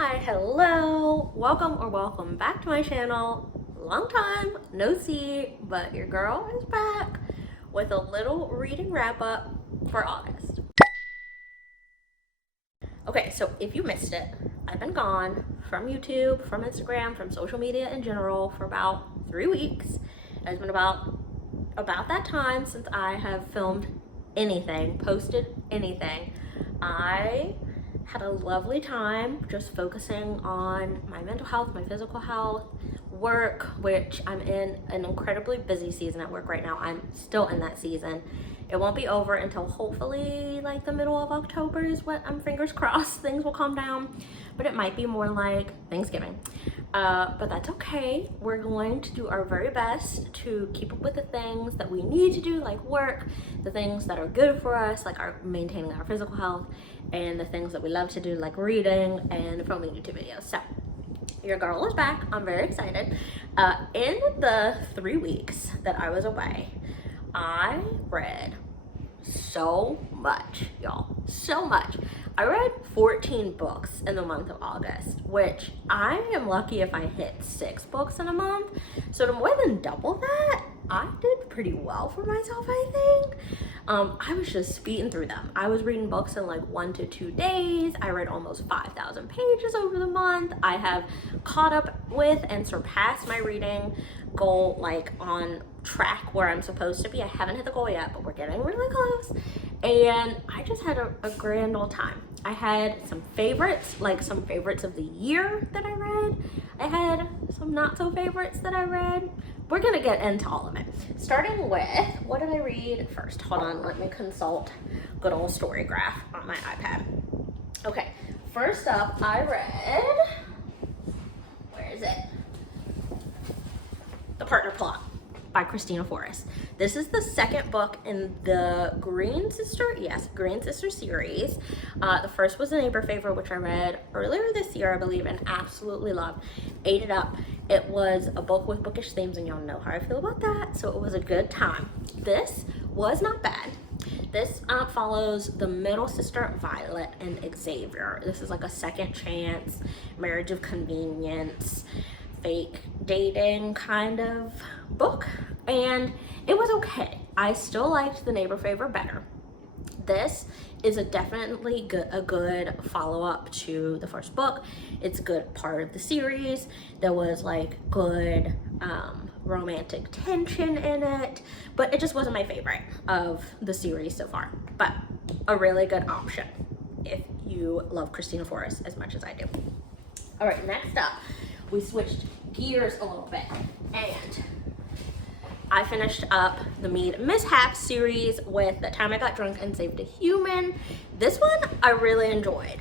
Hi, hello, welcome back to my channel. Long time no see, but your girl is back with a little reading wrap up for August. Okay, so if you missed it, I've been gone from YouTube, from Instagram, from social media in general for about 3 weeks. It's been about that time since I have filmed anything, posted anything. I had a lovely time just focusing on my mental health, my physical health, work, which I'm in an incredibly busy season at work right now. I'm still in that season. It won't be over until hopefully like the middle of October is what I'm fingers crossed things will calm down, but it might be more like Thanksgiving. But that's okay. We're going to do our very best to keep up with the things that we need to do, like work, the things that are good for us, like maintaining our physical health, and the things that we love to do, like reading and filming YouTube videos. So your girl is back. I'm very excited. In the 3 weeks that I was away, I read so much, y'all, so much. I read 14 books in the month of August, which I am lucky if I hit 6 books in a month. So to more than double that, I did pretty well for myself, I think. I was just speeding through them. I was reading books in like 1 to 2 days. I read almost 5,000 pages over the month. I have caught up with and surpassed my reading goal, like on track where I'm supposed to be. I haven't hit the goal yet, but we're getting really close. And I just had a grand old time. I had some favorites, like some favorites of the year that I read. I had some not so favorites that I read. We're gonna get into all of it. Starting with, what did I read first? Hold on, let me consult good old Storygraph on my iPad. Okay, first up, I read, where is it? The Partner Plot by Christina Forrest. This is the second book in the Green Sister series. The first was a neighbor favorite, which I read earlier this year, I believe, and absolutely loved. Ate it up. It was a book with bookish themes, and y'all know how I feel about that, so it was a good time. This was not bad. This follows the middle sister, Violet, and Xavier. This is like a second chance, marriage of convenience, fake dating kind of book, and it was okay. I still liked the neighbor favorite better. This is definitely a good follow-up to the first book. It's a good part of the series. There was like good romantic tension in it, but it just wasn't my favorite of the series so far, but a really good option if you love Christina Forrest as much as I do. All right, next up, we switched gears a little bit, and I finished up the Mead Mishap series with The Time I Got Drunk and Saved a Human. This one I really enjoyed.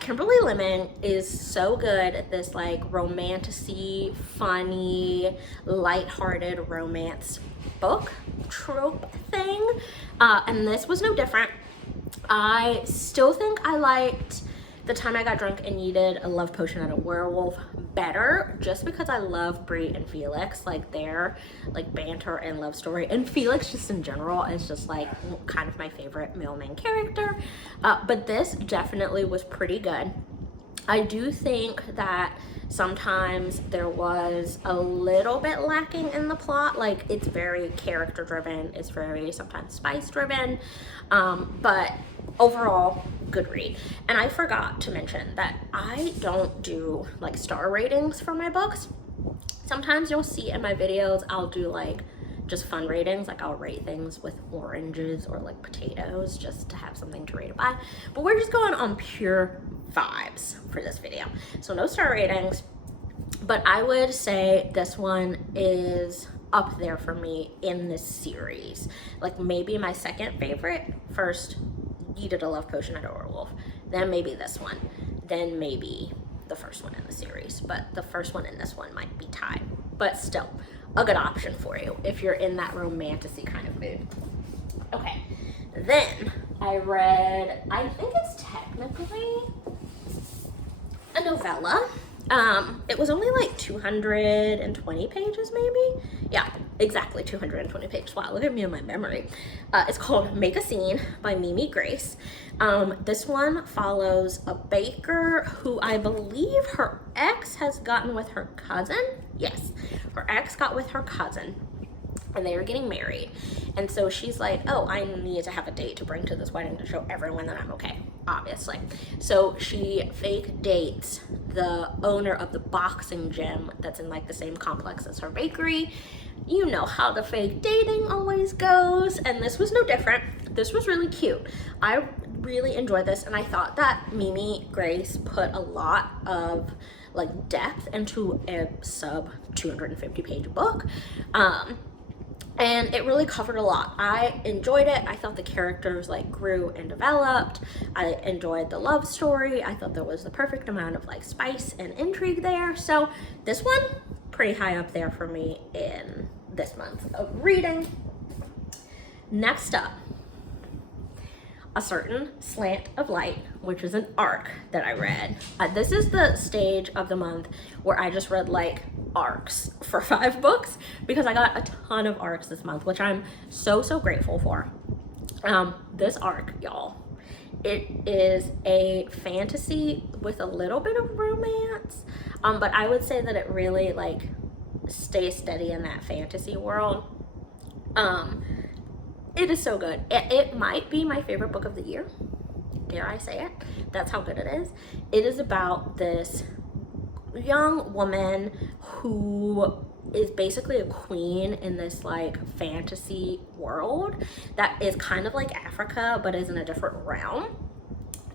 Kimberly Lemon is so good at this like romantic-y, funny, lighthearted romance book trope thing, and this was no different. I still think I liked The Time I Got Drunk and Needed a Love Potion and a Werewolf better, just because I love Brie and Felix, like their like banter and love story, and Felix just in general is just like kind of my favorite male main character, but this definitely was pretty good. I do think that sometimes there was a little bit lacking in the plot. Like, it's very character driven, it's very sometimes spice driven, but overall good read. And I forgot to mention that I don't do like star ratings for my books. Sometimes you'll see in my videos I'll do like just fun ratings, like I'll rate things with oranges or like potatoes just to have something to rate it by, but we're just going on pure vibes for this video, so no star ratings. But I would say this one is up there for me in this series, like maybe my second favorite. First, Needed a Love Potion and a Werewolf, then maybe this one, then maybe the first one in the series, but the first one and this one might be tied, but still a good option for you if you're in that romantic-y kind of mood. Okay, then I read, I think it's technically a novella. It was only like 220 pages maybe. Yeah, exactly 220 pages. Wow, look at me and my memory. It's called Make a Scene by Mimi Grace. This one follows a baker who I believe her ex has gotten with her cousin. Yes, her ex got with her cousin and they were getting married. And so she's like, oh, I need to have a date to bring to this wedding to show everyone that I'm okay, obviously. So she fake dates the owner of the boxing gym that's in like the same complex as her bakery. You know how the fake dating always goes, and this was no different. This was really cute. I really enjoyed this, and I thought that Mimi Grace put a lot of like depth into a sub 250 page book. And it really covered a lot. I enjoyed it. I thought the characters like grew and developed. I enjoyed the love story. I thought there was the perfect amount of like spice and intrigue there. So this one, pretty high up there for me in this month of reading. Next up, A Certain Slant of Light, which is an arc that I read. This is the stage of the month where I just read like arcs for 5 books because I got a ton of arcs this month, which I'm so grateful for. This arc, y'all, it is a fantasy with a little bit of romance, but I would say that it really like stays steady in that fantasy world. It is so good. It might be my favorite book of the year. Dare I say it? That's how good it is. It is about this young woman who is basically a queen in this like fantasy world that is kind of like Africa but is in a different realm.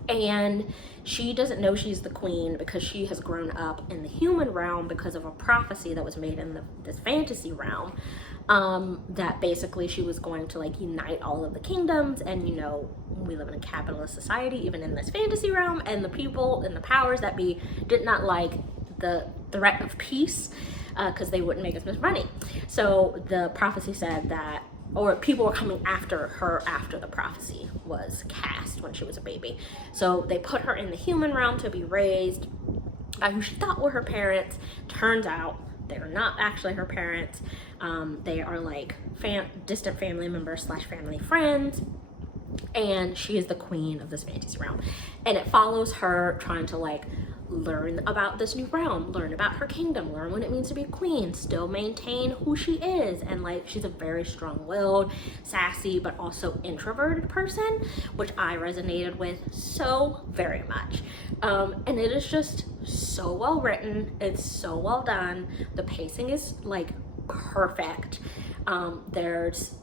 And she doesn't know she's the queen because she has grown up in the human realm because of a prophecy that was made in this fantasy realm, that basically she was going to like unite all of the kingdoms. And you know, we live in a capitalist society even in this fantasy realm, and the people and the powers that be did not like the threat of peace because they wouldn't make as much money. So the prophecy said that, or people were coming after her after the prophecy was cast when she was a baby. So they put her in the human realm to be raised by who she thought were her parents. Turns out they're not actually her parents. They are like distant family members / family friends. And she is the queen of this fantasy realm. And it follows her trying to like learn about this new realm, learn about her kingdom, learn what it means to be a queen, still maintain who she is. And like, she's a very strong-willed, sassy, but also introverted person, which I resonated with so very much. And it is just so well written. It's so well done. The pacing is like perfect. There's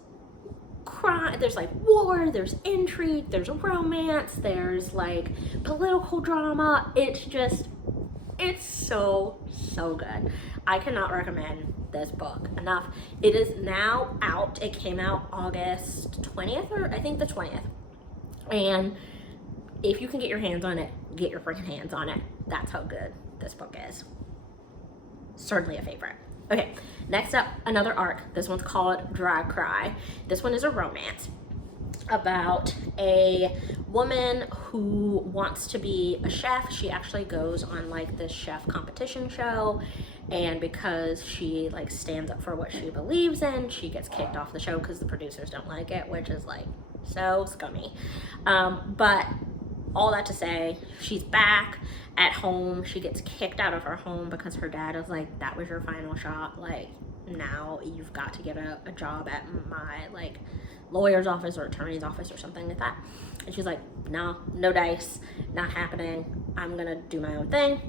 crime, there's like war, there's intrigue, there's romance, there's like political drama. It's so good. I cannot recommend this book enough. It is now out. It came out August 20th, or I think the 20th. And if you can get your hands on it, get your freaking hands on it. That's how good this book is. Certainly a favorite. Okay, next up, another arc. This one's called Drag Cry. This one is a romance about a woman who wants to be a chef. She actually goes on like this chef competition show, and because she like stands up for what she believes in, she gets kicked off the show because the producers don't like it, which is like so scummy. But all that to say, she's back at home. She gets kicked out of her home because her dad is like, that was your final shot, like now you've got to get a job at my like lawyer's office or attorney's office or something like that. And she's like, no dice, not happening, I'm gonna do my own thing.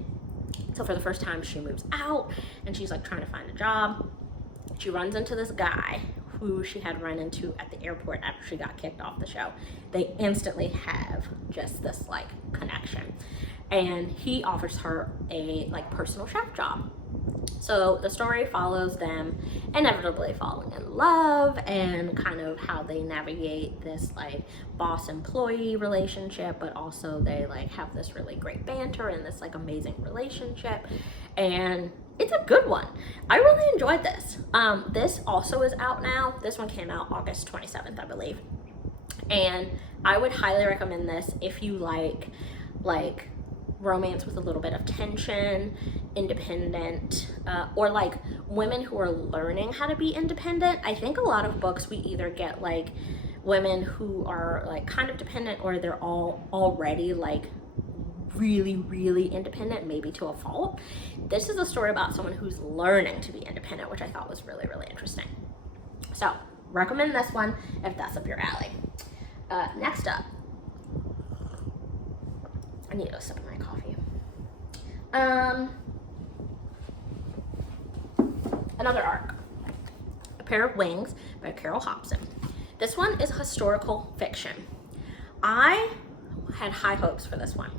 So for the first time she moves out and she's like trying to find a job. She runs into this guy who she had run into at the airport after she got kicked off the show. They instantly have just this like connection, and he offers her a like personal chef job. So the story follows them inevitably falling in love and kind of how they navigate this like boss employee relationship, but also they like have this really great banter and this like amazing relationship. And it's a good one. I really enjoyed this. This also is out now. This one came out August 27th, I believe. And I would highly recommend this if you like romance with a little bit of tension, independent, or like women who are learning how to be independent. I think a lot of books we either get like women who are like kind of dependent, or they're all already like really, really independent, maybe to a fault. This is a story about someone who's learning to be independent, which I thought was really, really interesting. So recommend this one if that's up your alley. Next up, I need a sip of my coffee. Another arc, A Pair of Wings by Carol Hobson. This one is historical fiction. I had high hopes for this one.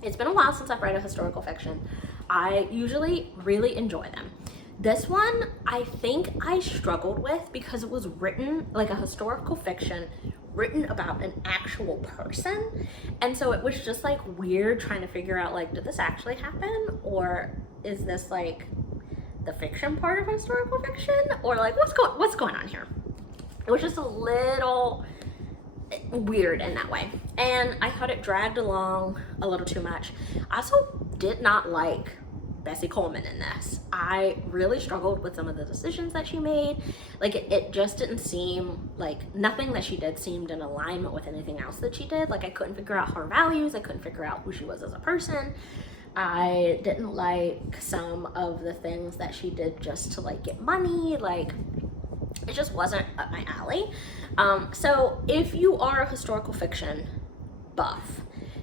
It's been a while since I've read a historical fiction. I usually really enjoy them. This one, I think I struggled with because it was written like a historical fiction written about an actual person. And so it was just like weird trying to figure out like, did this actually happen? Or is this like the fiction part of historical fiction? Or like, what's going on here? It was just a little weird in that way. And I thought it dragged along a little too much. I also did not like Bessie Coleman in this. I really struggled with some of the decisions that she made. Like it just didn't seem like, nothing that she did seemed in alignment with anything else that she did. Like I couldn't figure out her values. I couldn't figure out who she was as a person. I didn't like some of the things that she did just to like get money. Like it just wasn't up my alley. So if you are a historical fiction buff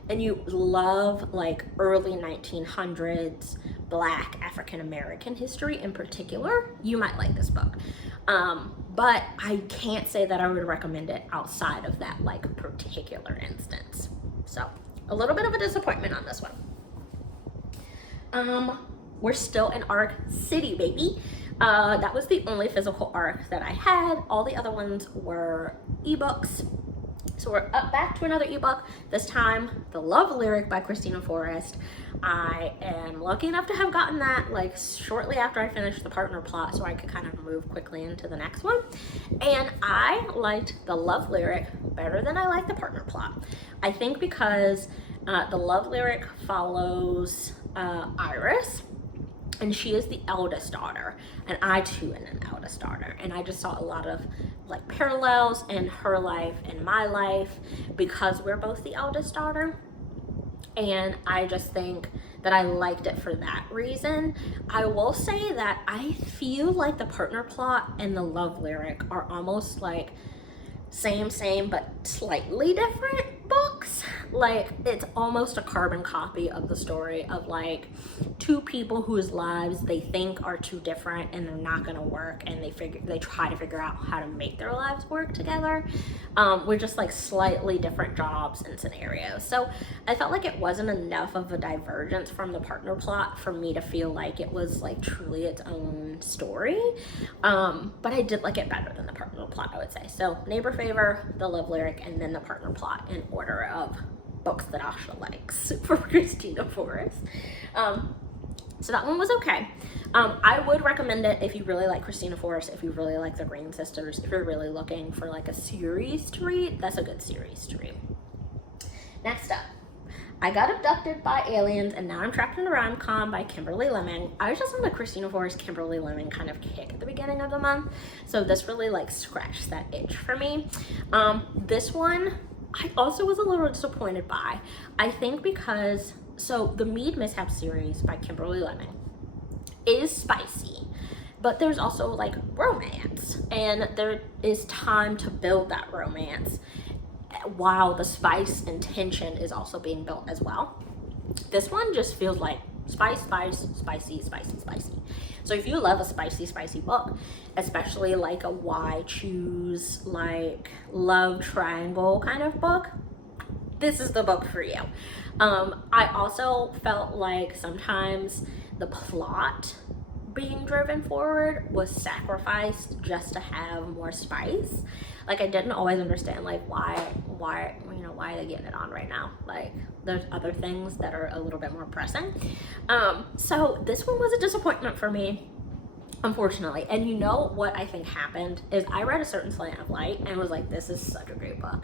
and you love like early 1900s Black African-American history in particular, you might like this book. But I can't say that I would recommend it outside of that like particular instance. So a little bit of a disappointment on this one. We're still in ARC City, baby. That was the only physical ARC that I had. All the other ones were ebooks. So we're up back to another ebook, this time The Love Lyric by Christina Forrest. I am lucky enough to have gotten that like shortly after I finished the partner plot, so I could kind of move quickly into the next one. And I liked The Love Lyric better than I liked the partner plot. I think because The Love Lyric follows Iris, and she is the eldest daughter, and I too am an eldest daughter, and I just saw a lot of like parallels in her life and my life because we're both the eldest daughter. And I just think that I liked it for that reason. I will say that I feel like the partner plot and The Love Lyric are almost like same but slightly different books. Like it's almost a carbon copy of the story of like two people whose lives they think are too different and they're not gonna work, and they try to figure out how to make their lives work together with just like slightly different jobs and scenarios. So I felt like it wasn't enough of a divergence from the partner plot for me to feel like it was like truly its own story. But I did like it better than the partner plot, I would say. So Neighbor Favor, The Love Lyric, and then the partner plot in order of books that Asha likes for Christina Forrest. So that one was okay. I would recommend it if you really like Christina Forrest, if you really like the Green Sisters, if you're really looking for like a series to read, that's a good series to read. Next up, I Got Abducted by Aliens and Now I'm Trapped in a Rom-Com by Kimberly Lemming. I was just on the Christina Forrest, Kimberly Lemming kind of kick at the beginning of the month, so this really like scratched that itch for me. This one, I also was a little disappointed by. I think because, so the Mead Mishap series by Kimberly Lemming is spicy, but there's also like romance, and there is time to build that romance while the spice and tension is also being built as well. This one just feels like spicy. So if you love a spicy book, especially like a why choose like love triangle kind of book, this is the book for you. I also felt like sometimes the plot being driven forward was sacrificed just to have more spice. Like I didn't always understand like why are they getting it on right now? Like there's other things that are a little bit more pressing. So this one was a disappointment for me, unfortunately. And you know what I think happened is I read A Certain Slant of Light and was like, this is such a great book.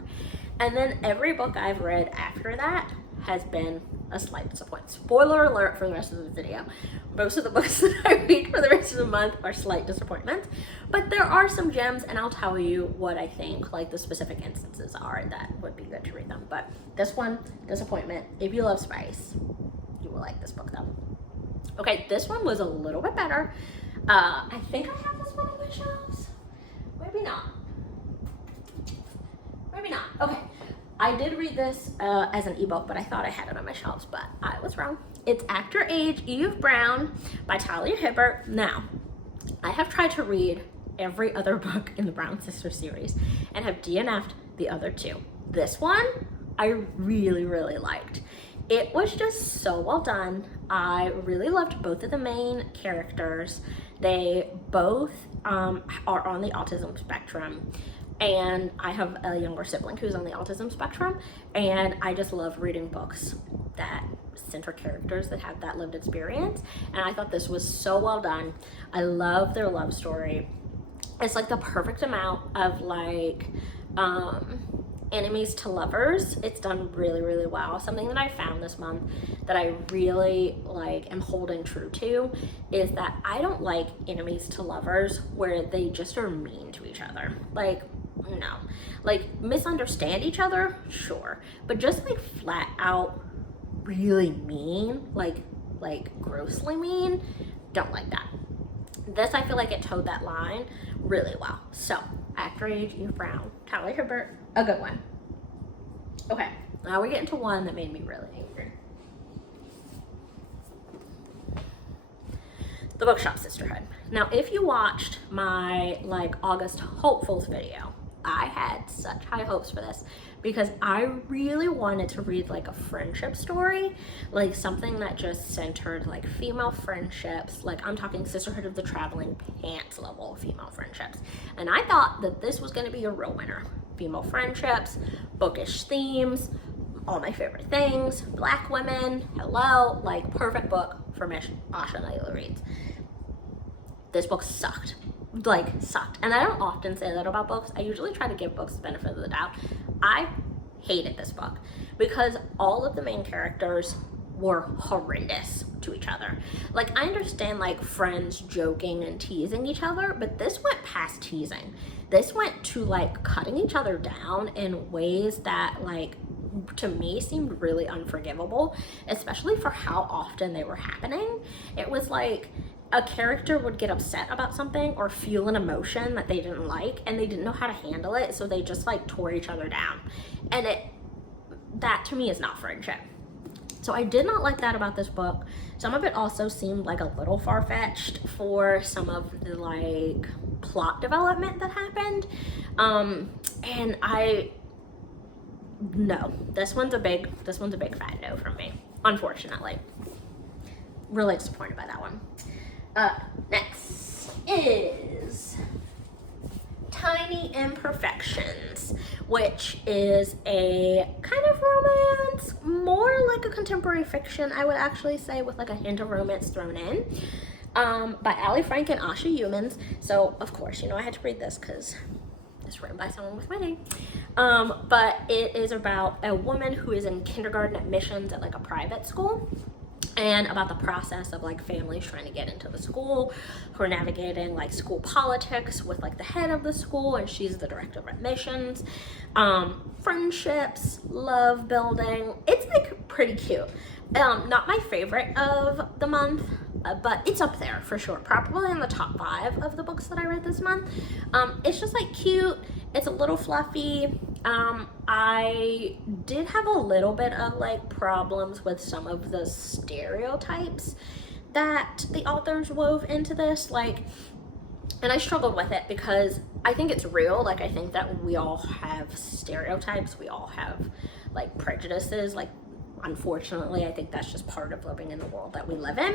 And then every book I've read after that has been a slight disappointment. Spoiler alert for the rest of the video. Most of the books that I read for the rest of the month are slight disappointments, but there are some gems, and I'll tell you what I think like the specific instances are that would be good to read them. But this one, disappointment. If you love spice, you will like this book though. Okay, this one was a little bit better. I think I have this one on my shelves. Maybe not. Maybe not. Okay. I did read this as an ebook, but I thought I had it on my shelves, but I was wrong. It's Act Your Age, Eve Brown by Talia Hibbert. Now, I have tried to read every other book in the Brown Sisters series and have DNF'd the other two. This one, I really, really liked. It was just so well done. I really loved both of the main characters. They both are on the autism spectrum. And I have a younger sibling who's on the autism spectrum, and I just love reading books that center characters that have that lived experience, and I thought this was so well done. I love their love story. It's like the perfect amount of like enemies to lovers. It's done really, really well. Something that I found this month that I really like am holding true to is that I don't like enemies to lovers where they just are mean to each other. Like, no, like misunderstand each other, sure, but just like flat out really mean, like grossly mean, don't like that. This, I feel like it towed that line really well. So, Act Your Age, Eve Brown, Talia Hibbert, a good one. Okay, now we're getting to one that made me really angry. The Bookshop Sisterhood. Now, if you watched my like August hopefuls video, I had such high hopes for this because I really wanted to read like a friendship story, like something that just centered like female friendships. Like I'm talking Sisterhood of the Traveling Pants level female friendships. And I thought that this was going to be a real winner. Female friendships, bookish themes, all my favorite things, Black women, hello, like perfect book for Miss Asha Naila reads. This book sucked. Like sucked. And I don't often say that about books. I usually try to give books the benefit of the doubt. I hated this book because all of the main characters were horrendous to each other. Like I understand like friends joking and teasing each other, but this went past teasing. This went to like cutting each other down in ways that like to me seemed really unforgivable, especially for how often they were happening. It was like a character would get upset about something or feel an emotion that they didn't like and they didn't know how to handle it, so they just like tore each other down. And that to me is not friendship. So I did not like that about this book. Some of it also seemed like a little far-fetched for some of the like plot development that happened. And no, this one's a big fat no from me, unfortunately. Really disappointed by that one. Next is Tiny Imperfections, which is a kind of romance, more like a contemporary fiction, I would actually say, with like a hint of romance thrown in, by Ali Frank and Asha Humans. So, of course, you know I had to read this because it's written by someone with my name. But it is about a woman who is in kindergarten admissions at like a private school, and about the process of like families trying to get into the school, who are navigating like school politics with like the head of the school, and she's the director of admissions. Friendships, love building. It's like pretty cute. Not my favorite of the month, but it's up there for sure. Probably in the top 5 of the books that I read this month. It's just like cute. It's a little fluffy. I did have a little bit of like problems with some of the stereotypes that the authors wove into this, like, and I struggled with it because I think it's real. Like, I think that we all have stereotypes. We all have like prejudices. Like, unfortunately, I think that's just part of living in the world that we live in.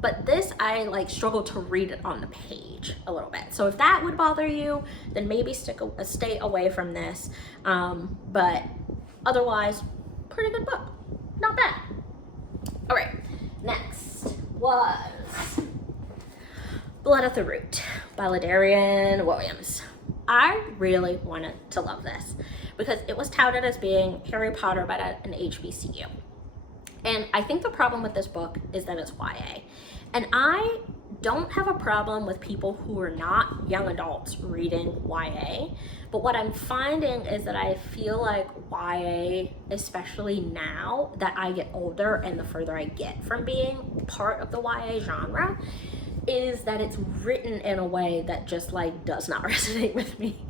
But this, I like struggled to read it on the page a little bit. So if that would bother you, then maybe stay away from this. But otherwise, pretty good book. Not bad. All right, next was Blood at the Root by Ladarian Williams. I really wanted to love this because it was touted as being Harry Potter but at an HBCU. And I think the problem with this book is that it's YA. And I don't have a problem with people who are not young adults reading YA, but what I'm finding is that I feel like YA, especially now that I get older and the further I get from being part of the YA genre, is that it's written in a way that just like does not resonate with me.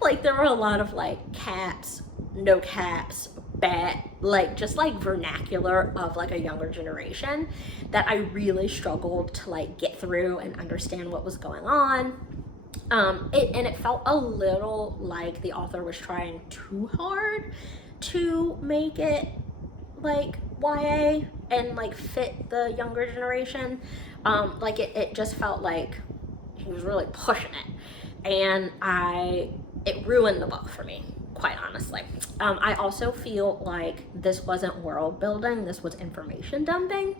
Like there were a lot of like caps, no caps, bat, like just like vernacular of like a younger generation that I really struggled to like get through and understand what was going on. And it felt a little like the author was trying too hard to make it like YA and like fit the younger generation. Like it just felt like he was really pushing it, and it ruined the book for me, quite honestly. I also feel like this wasn't world building, this was information dumping.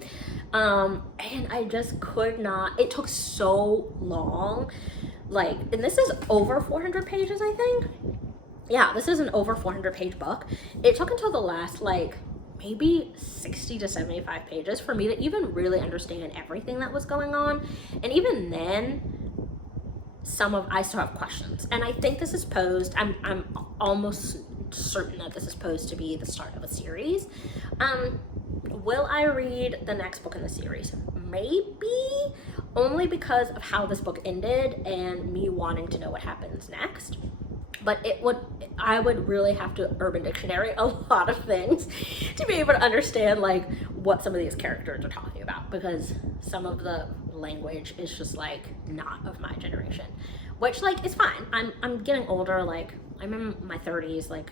And I just could not, it took so long. Like, and this is over 400 pages, I think. Yeah, this is an over 400 page book. It took until the last like maybe 60 to 75 pages for me to even really understand everything that was going on. And even then, I still have questions. And I think this is posed, I'm almost certain that this is supposed to be the start of a series. Will I read the next book in the series? Maybe, only because of how this book ended and me wanting to know what happens next. But I would really have to Urban Dictionary a lot of things to be able to understand like what some of these characters are talking about, because some of the language is just like not of my generation, which like is fine. I'm getting older, like I'm in my 30s, like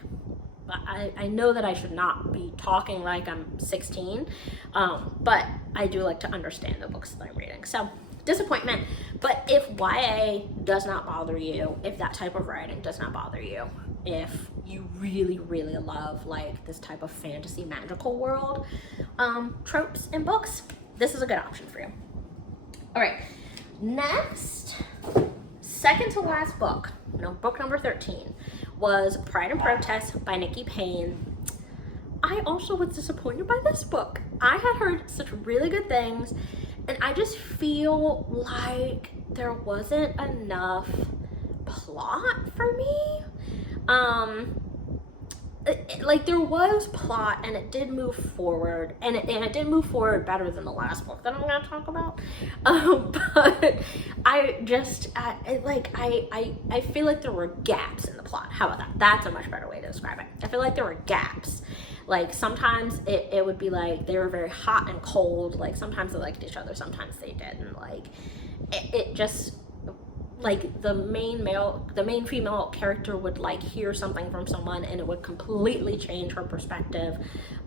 I know that I should not be talking like I'm 16, but I do like to understand the books that I'm reading. So disappointment. But if YA does not bother you, if that type of writing does not bother you, if you really, really love like this type of fantasy magical world tropes in books, this is a good option for you. All right, next, second to last book, book number 13, was Pride and Protest by Nikki Payne. I also was disappointed by this book. I had heard such really good things, and I just feel like there wasn't enough plot for me. Like there was plot and it did move forward, and it did move forward better than the last book that I'm going to talk about. But I just I feel like there were gaps in the plot. How about that? That's a much better way to describe it. I feel like there were gaps. Like sometimes it would be like they were very hot and cold. Like sometimes they liked each other, sometimes they didn't. Like it just, like the main female character would like hear something from someone and it would completely change her perspective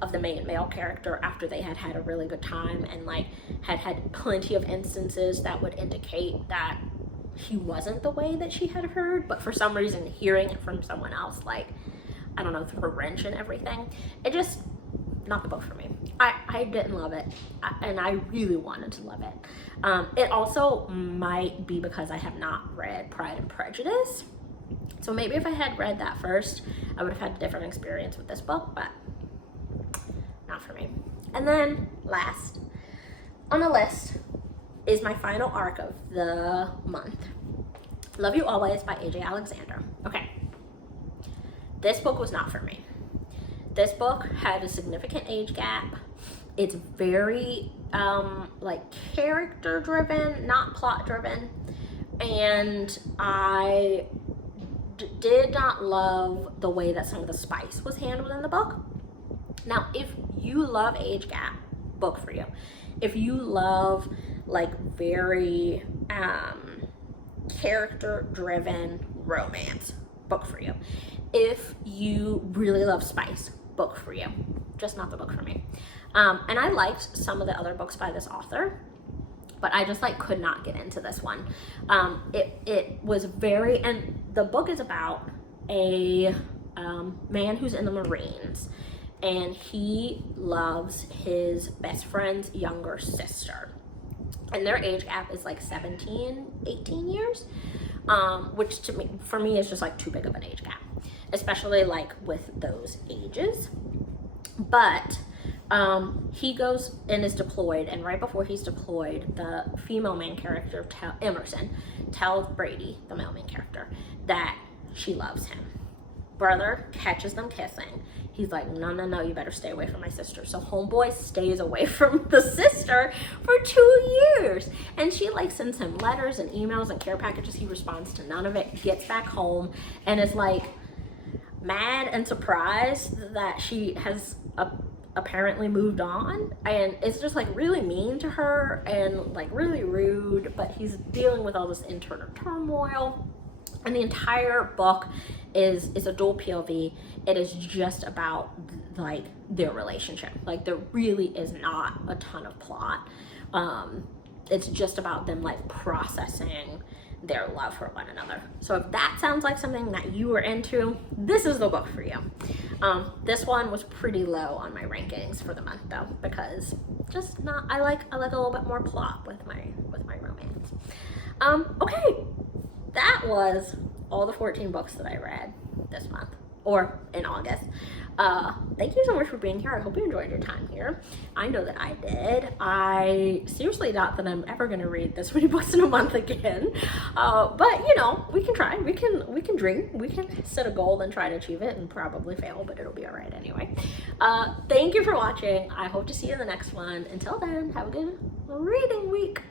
of the main male character after they had had a really good time and like had plenty of instances that would indicate that he wasn't the way that she had heard, but for some reason hearing it from someone else, like, I don't know, threw a wrench and everything. It just, not the book for me. I didn't love it, and I really wanted to love it. It also might be because I have not read Pride and Prejudice. So maybe if I had read that first, I would have had a different experience with this book, but not for me. And then last on the list is my final arc of the month, Love You Always by AJ Alexander. Okay, this book was not for me. This book had a significant age gap. It's very like character driven, not plot driven, and I did not love the way that some of the spice was handled in the book. Now, if you love age gap, book for you. If you love like very character driven romance, book for you. If you really love spice, book for you. Just not the book for me. And I liked some of the other books by this author, but I just like could not get into this one. It was very, and the book is about a man who's in the Marines, and he loves his best friend's younger sister, and their age gap is like 17, 18 years, which for me is just like too big of an age gap. especially like with those ages. But he goes and is deployed, and right before he's deployed, the female main character, Emerson, tells Brady, the male main character, that she loves him. Brother catches them kissing. He's like, no, no, no, you better stay away from my sister. So homeboy stays away from the sister for 2 years. And she like sends him letters and emails and care packages. He responds to none of it, gets back home, and is like mad and surprised that she has apparently moved on, and it's just like really mean to her and like really rude. But he's dealing with all this internal turmoil, and the entire book is a dual POV. It is just about like their relationship. Like there really is not a ton of plot. It's just about them like processing their love for one another. So if that sounds like something that you are into, this is the book for you. This one was pretty low on my rankings for the month though, because just not, I like a little bit more plot with my romance. Okay, that was all the 14 books that I read this month, or in August. Thank you so much for being here. I hope you enjoyed your time here. I know that I did. I seriously doubt that I'm ever going to read this many books in a month again. But you know, we can try. We can dream. We can set a goal and try to achieve it, and probably fail, but it'll be all right anyway. Thank you for watching. I hope to see you in the next one. Until then, have a good reading week.